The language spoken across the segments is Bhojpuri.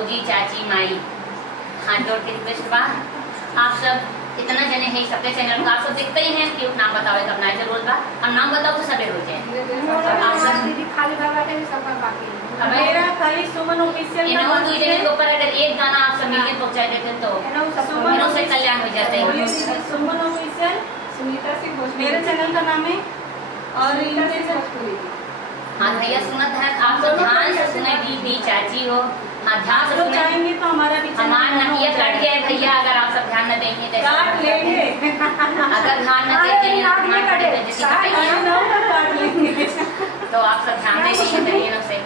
भौजी चाची माई हाथ जोड़ के रिक्वेस्ट बा आप सब इतना जने है सबके चैनल का आप सब देखते ही हैं कि नाम बताओ तब ना जरूर बा हम नाम बताओ तो सबे हो जाए आप सब दीदी खाली भागा के सबका बाकी मेरा खाली सुमन ऑफिशियल इन दो जने के ऊपर अगर एक गाना आप सब मिलकर पहुंचा देते तो सुमन से कल्याण हो जाता है। सुमन ऑफिशियल सुनीता सिंह भोजपुरी मेरे चैनल का नाम है और इनके भोजपुरी। हाँ भैया सुनत है आप सब ध्यान से सुने दीदी चाची हो हाँ ध्यान से सुने चाहेंगे तो हमारा भी हमारा नकिया कट गया है भैया अगर आप सब ध्यान न देंगे तो काट लेंगे अगर ध्यान न देंगे काट लेंगे तो आप सब ध्यान देंगे तो ये लोग से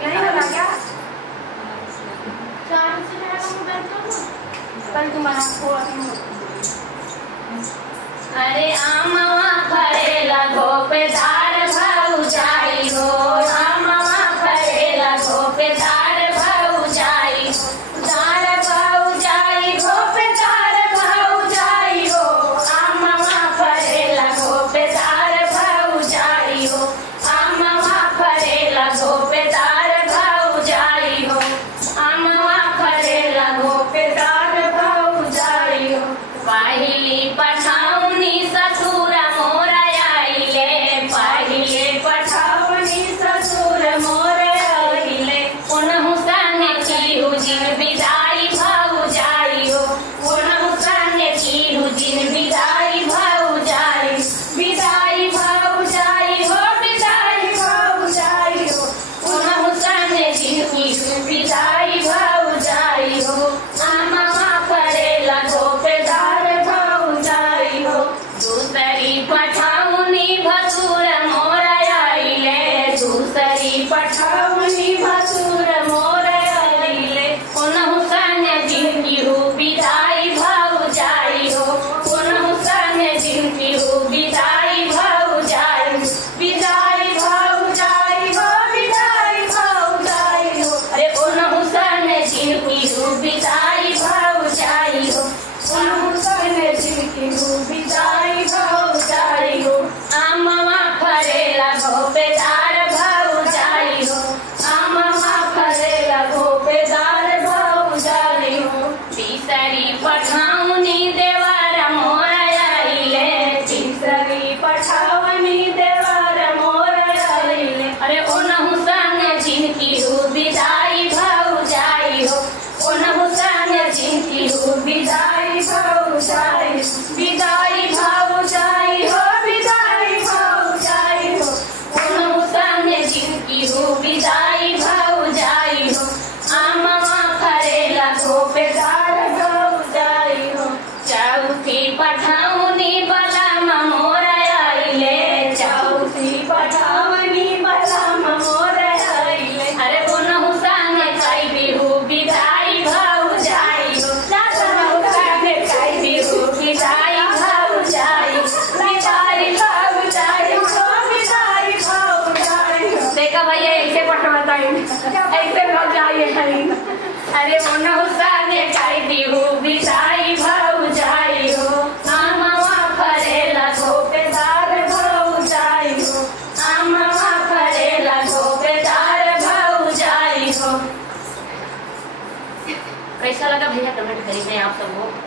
कल तुम्हारा अरे आमवा फरेला गोपेदार भौजाई हो आमवा फरेला गोपेदार भौजाई दार भौजाई गोपेदार भौजाई हो आमवा फरेला गोपेदार भौजाई हो आमवा फरेला गोपेदार भौजाई हो आमवा फरेला गोपेदार भौजाई हो पहली पठाउनी ससुर मोर आइले पहले पठाउनी ससुर मोर आइले उनहु संगे चीहु जिन विदाई भौजाई हो उनहु संगे चीहु जिन विदाई भौजाई विदाई भौजाई हो विदाई भौजाई हो उनहु संगे चीहु विदाई भौजाई हो आमवा फरेला गोपेदार भौजाई हो दूसरी पठाउनी भसुर मोर आइले दूसरी पठाउनी भसुर मोर आइले उनहु संगे जिनकी हो विदाई भौजाई हो उनहु संगे जिनकी हो विदाई भौजाई विदाई भौजाई हो विदाई भौजाई हो अरे उनहु संगे जिनकी हो विदाई भौजाई हो उनहु संगे जिनकी हो विदाई भौजाई हो आमवा फरेला गोपेदार भौजाई हो आमवा फरेला गोपेदार भौजाई हो तीसरी पठाउनी देवर मोर आइले तीसरी पठाउनी देवर मोर आइले अरे उनहु संगे जिनकी हो विदाई भौजाई हो उनहु संगे जिनकी हो विदाई भौजाई विदाई भौजाई हो विदाई भौजाई हो उनहु संगे जिनकी हो विदाई भौजाई हो आमवा फरेला गोपेदार भौजाई हो चौथी पठाउनी बलम मोर आइले चौथी पठाउनी बलम मोर आइले अरे उनहु संगे कैदी हो विदाई भौजाई हो उनहु संगे कैदी हो विदाई भौजाई विदाई भौजाई हो विदाई भौजाई हो देखा भैया ऐसे पठवाता है ऐसे भौजाई है अरे उनहु संगे कैदी हो विदाई भौजाई हो आमवा फरेला गोपेदार भौजाई हो आमवा फरेला गोपेदार भौजाई हो। कैसा लगा भैया कमेंट करिए आप सबको।